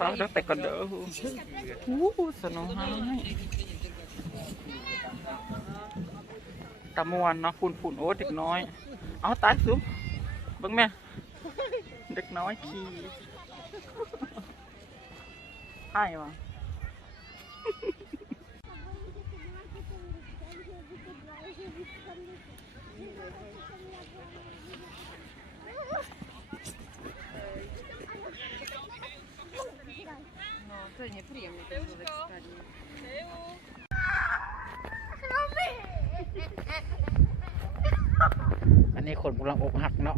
ตาเด็กแต่ก็เด้อสนุกฮะตะมวนเนาะฝุ่นโอ้เด็กน้อยเอาตายซุบเบิ่งแม่เด็กน้อยขี่ให้วะอันนี้คนกำลังอกหักเนาะ